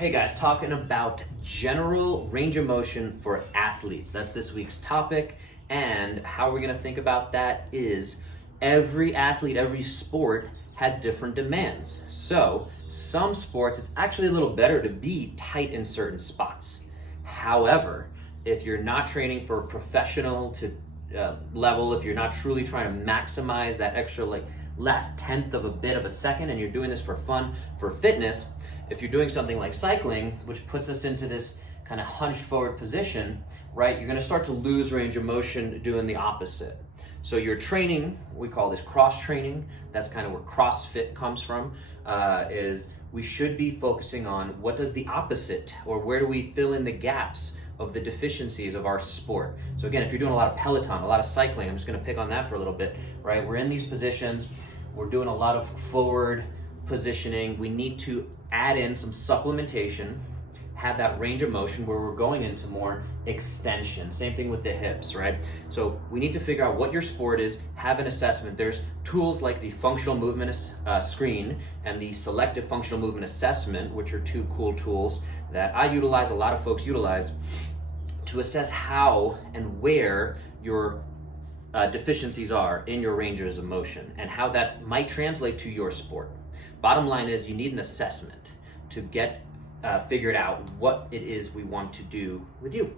Hey guys, talking about general range of motion for athletes. That's this week's topic, and how we're gonna think about that is every athlete, every sport has different demands. So some sports, it's actually a little better to be tight in certain spots. However, if you're not training for professional to level, if you're not truly trying to maximize that extra last tenth of a bit of a second, and you're doing this for fun, for fitness, if you're doing something like cycling, which puts us into this kind of hunched forward position, right, you're gonna start to lose range of motion doing the opposite. So your training, we call this cross training, that's kind of where CrossFit comes from, is we should be focusing on what does the opposite, or where do we fill in the gaps of the deficiencies of our sport. So again, if you're doing a lot of Peloton, a lot of cycling, I'm just gonna pick on that for a little bit, right? We're in these positions, we're doing a lot of forward positioning, we need to add in some supplementation, have that range of motion where we're going into more extension. Same thing with the hips, right? So we need to figure out what your sport is, have an assessment. There's tools like the functional movement screen and the selective functional movement assessment, which are two cool tools that I utilize, a lot of folks utilize, to assess how and where your deficiencies are in your ranges of motion and how that might translate to your sport. Bottom line is you need an assessment to get figured out what it is we want to do with you.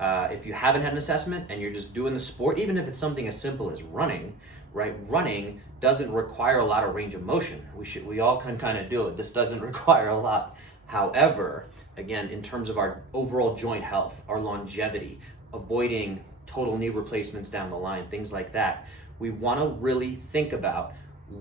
If you haven't had an assessment and you're just doing the sport, even if it's something as simple as running, right? Running doesn't require a lot of range of motion. We all can kind of do it. This doesn't require a lot. However, again, in terms of our overall joint health, our longevity, avoiding total knee replacements down the line, things like that, we want to really think about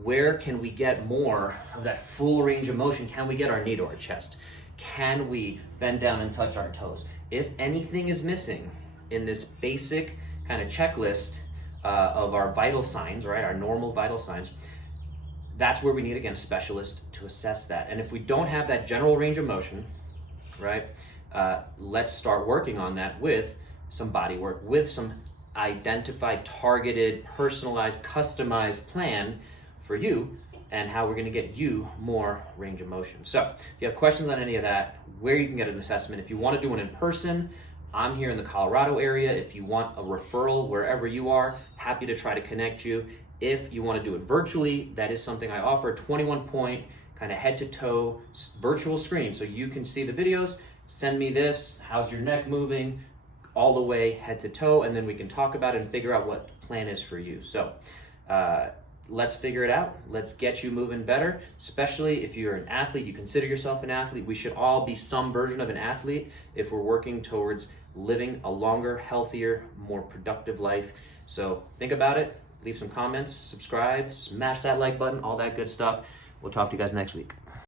where can we get more of that full range of motion? Can we get our knee to our chest? Can we bend down and touch our toes? If anything is missing in this basic kind of checklist of our vital signs, right, our normal vital signs, that's where we need, again, a specialist to assess that. And if we don't have that general range of motion, right, let's start working on that with some body work, with some identified, targeted, personalized, customized plan for you and how we're going to get you more range of motion. So if you have questions on any of that, where you can get an assessment, if you want to do one in person, I'm here in the Colorado area. If you want a referral wherever you are, happy to try to connect you. If you want to do it virtually, that is something I offer, 21-point kind of head to toe virtual screen. So you can see the videos, send me this, how's your neck moving, all the way head to toe, and then we can talk about it and figure out what the plan is for you. So let's figure it out. Let's get you moving better, especially if you're an athlete, you consider yourself an athlete. We should all be some version of an athlete if we're working towards living a longer, healthier, more productive life. So think about it, leave some comments, subscribe, smash that like button, all that good stuff. We'll talk to you guys next week.